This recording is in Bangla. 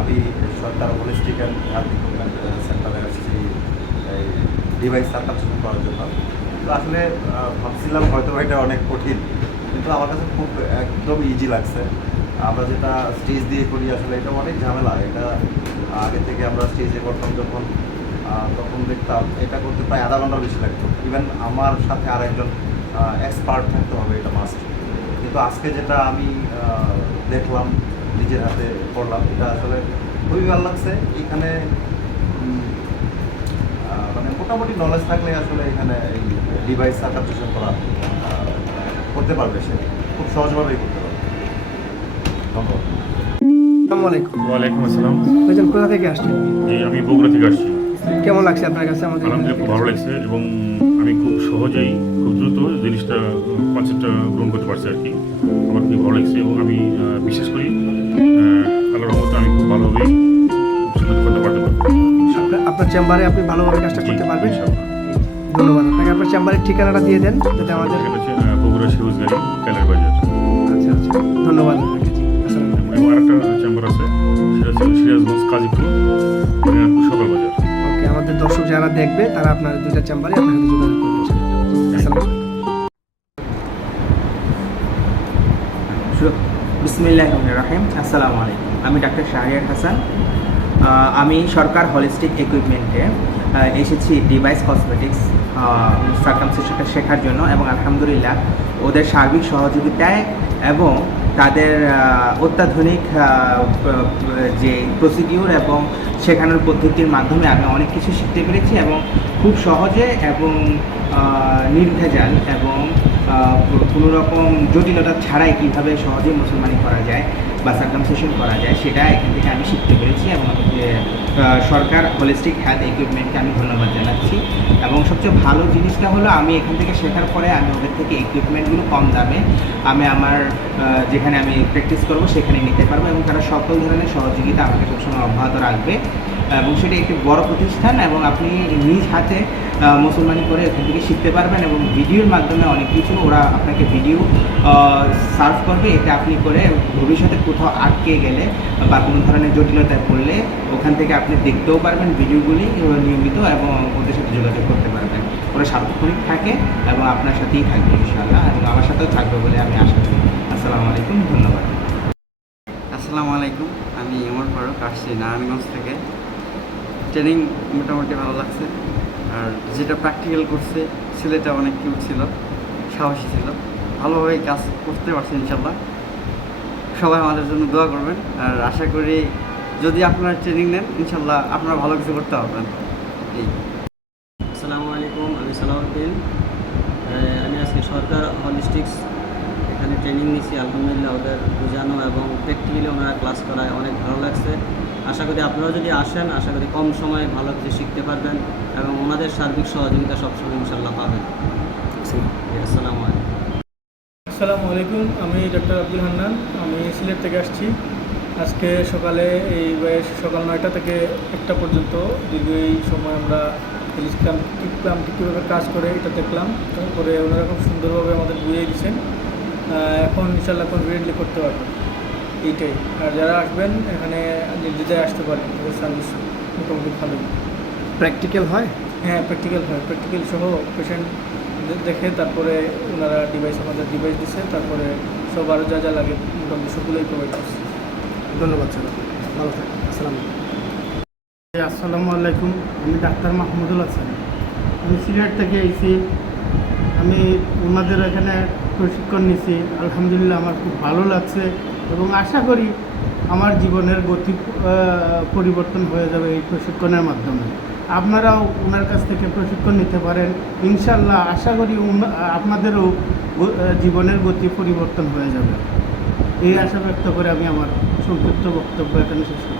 আমি সরকার হোলিস্টিক অ্যান্ড হেলথ সেন্টারে আসছি। এই ডিভাইস সার্কামসেশন করার জন্য। তো আসলে ভাবছিলাম হয়তো এটা অনেক কঠিন, কিন্তু আমার কাছে খুব একদম ইজি লাগছে। আমরা যেটা স্টেজ দিয়ে করি, আসলে এটা অনেক ঝামেলা। এটা আগে থেকে আমরা স্টেজে করতাম যখন তখন দেখতাম এটা করতে প্রায় আধা ঘণ্টার বেশি লাগতো। ইভেন আমার সাথে আর একজন এক্সপার্ট থাকতে হবে, এটা মাস্ট কিন্তু আজকে যেটা আমি দেখলাম নিজের হাতে করলাম। এটা আসলে খুবই ভালো লাগছে। এখানে মানে মোটামুটি নলেজ থাকলে আসলে এখানে এই ডিভাইস সার্কাপটেশন করা করতে পারবে সে। খুব সহজভাবেই করতে পারবে। ধন্যবাদ। আলাইকুম। ওয়ালাইকুম আসসালাম। ভাইজান কোথা থেকে আসছেন? আমি বগুড়া থেকে আসছি। কেমন লাগছে আপনার কাছে? আমাদের আলহামদুলিল্লাহ খুব ভালো লাগছে এবং আমি খুব সহজেই খুব দ্রুত জিনিসটা কনসেপ্টটা গ্রহণ করতে পারছি আর কি। আমার খুব ভালো লাগছে এবং আমি বিশ্বাস করি চেম্বারে আপনি ভালোভাবে কাজটা করতে পারবেন। ধন্যবাদ। আপনাকে আপনার চেম্বারের ঠিকানাটা দিয়ে দেন যাতে আমাদের বগুড়া শিউজ গাড়ি ক্যালের বাজার। আচ্ছা আচ্ছা। ধন্যবাদ আপনাকে। জি আসসালামু আলাইকুম। এবং আরেকটা চেম্বার আছে সেটা হচ্ছে সিরাজগঞ্জ কাজীপুর সকাল বাজার। ওকে আমাদের দর্শক যারা দেখবে তারা আপনার দুইটা চেম্বারে আপনার সাথে যোগাযোগ করবে আসসালামু আলাইকুম। বিসমিল্লাহ রাহিম। আসসালামু আলাইকুম। আমি ডাক্তার শাহরিয়ার হাসান। আমি সরকার হলিস্টিক ইকুইপমেন্টে এসেছি ডিভাইস কসমেটিক্স সার্কামসেশনটা শেখার জন্য এবং আলহামদুলিল্লাহ ওদের সার্বিক সহযোগিতায় এবং তাদের অত্যাধুনিক যে প্রসিডিউর এবং শেখানোর পদ্ধতির মাধ্যমে আমি অনেক কিছু শিখতে পেরেছি এবং খুব সহজে এবং নির্ভেজাল এবং কোনো রকম জটিলতা ছাড়াই কীভাবে সহজে মুসলমানি করা যায় বা সার্কামসেশন করা যায়, সেটা এখান থেকে আমি শিখতে পেরেছি এবং সরকার হোলিস্টিক হেলথ ইকুইপমেন্টকে আমি ধন্যবাদ জানাচ্ছি। এবং সবচেয়ে ভালো জিনিসটা হলো আমি এখান থেকে শেখার পরে আমি ওদের থেকে ইকুইপমেন্টগুলো কম দামে আমি আমার যেখানে আমি প্র্যাকটিস করব সেখানে নিতে পারব এবং তারা সকল ধরনের সহযোগিতা আমাকে সবসময় অব্যাহত রাখবে। এবং সেটা একটি বড় প্রতিষ্ঠান এবং আপনি নিজ হাতে মুসলমানি করে এখান থেকে শিখতে পারবেন এবং ভিডিওর মাধ্যমে অনেক কিছু ওরা আপনাকে ভিডিও সার্ভ করবে। এতে আপনি করে ভবিষ্যতে কোথাও আটকে গেলে বা কোনো ধরনের জটিলতায় পড়লে ওখান থেকে আপনি দেখতেও পারবেন ভিডিওগুলি নিয়মিত এবং ওদের সাথে যোগাযোগ করতে পারবেন। ওরা সার্বক্ষণিক থাকে এবং আপনার সাথেই থাকবে ইনশাআল্লাহ এবং আমার সাথেও থাকবে বলে আমি আশা করি। আসসালামু আলাইকুম, ধন্যবাদ। আসসালামু আলাইকুম, আমি ইমর ফারুক, আসছি নারায়ণগঞ্জ থেকে। ট্রেনিং মোটামুটি ভালো লাগছে। আর যেটা প্র্যাকটিক্যাল করছে, ছেলেটা অনেক কিউট ছিল, সাহসী ছিল। ভালোভাবে কাজ করতে পারছে ইনশাল্লাহ। সবাই আমাদের জন্য দোয়া করবেন। আর আশা করি যদি আপনারা ট্রেনিং নেন, ইনশাল্লাহ আপনারা ভালো কিছু করতে পারবেন। এই। আসসালামু আলাইকুম, আমি সালাউদ্দিন। আমি আজকে সরকার হলিস্টিক্স এখানে ট্রেনিং নিয়েছি। আলহামদুলিল্লাহ, ওদের বোঝানো এবং প্র্যাকটিক্যালি ওনারা ক্লাস করায় অনেক ভালো লাগছে। আশা করি আপনারা যদি আসেন আশা করি কম সময়ে ভালো কিছু শিখতে পারবেন এবং ওনাদের সার্বিক সহযোগিতা সবসময় ইনশাল্লাহ পাবেন। আসসালামু আলাইকুম। আসসালামু আলাইকুম আমি ডক্টর আব্দুল হান্নান আমি সিলেট থেকে আসছি। আজকে সকালে এই বয়স সকাল নয়টা থেকে একটা পর্যন্ত দীর্ঘ এই সময় আমরা ইসলাম ইসলাম কীভাবে কাজ করে এটা দেখলাম। তারপরে ওনারা খুব সুন্দরভাবে আমাদের বুঝিয়ে দিচ্ছেন আহ, এখন ইনশাল্লাহ কনফিডেন্টলি করতে পারবেন এইটাই। আর যারা আসবেন এখানে নির্দ্বিধায় আসতে পারেন। এদের সার্ভিস মোটামুটি ভালো। প্র্যাকটিক্যাল হয়? হ্যাঁ প্র্যাকটিক্যাল হয়। প্র্যাকটিক্যাল সহ পেশেন্ট দেখে তারপরে ওনারা ডিভাইস আমাদের ডিভাইস দিচ্ছে তারপরে সব আরও যা যা লাগে মোটামুটি সবগুলোই প্রোভাইড করছে। ধন্যবাদ স্যার ভালো থাকবেন। আসসালামু আলাইকুম। আসসালামু আলাইকুম। আমি ডাক্তার মাহমুদুল হাসান। আমি সিলেট থেকে এসেছি। আমি ওনাদের এখানে প্রশিক্ষণ নিয়েছি। আলহামদুলিল্লাহ আমার খুব ভালো লাগছে। এবং আশা করি আমার জীবনের গতি পরিবর্তন হয়ে যাবে এই প্রশিক্ষণের মাধ্যমে। আপনারাও ওনার কাছ থেকে প্রশিক্ষণ নিতে পারেন। ইনশাল্লাহ আশা করি আপনাদেরও জীবনের গতি পরিবর্তন হয়ে যাবে। এই আশা ব্যক্ত করে আমি আমার সংক্ষিপ্ত বক্তব্য এখানে শেষ করছি।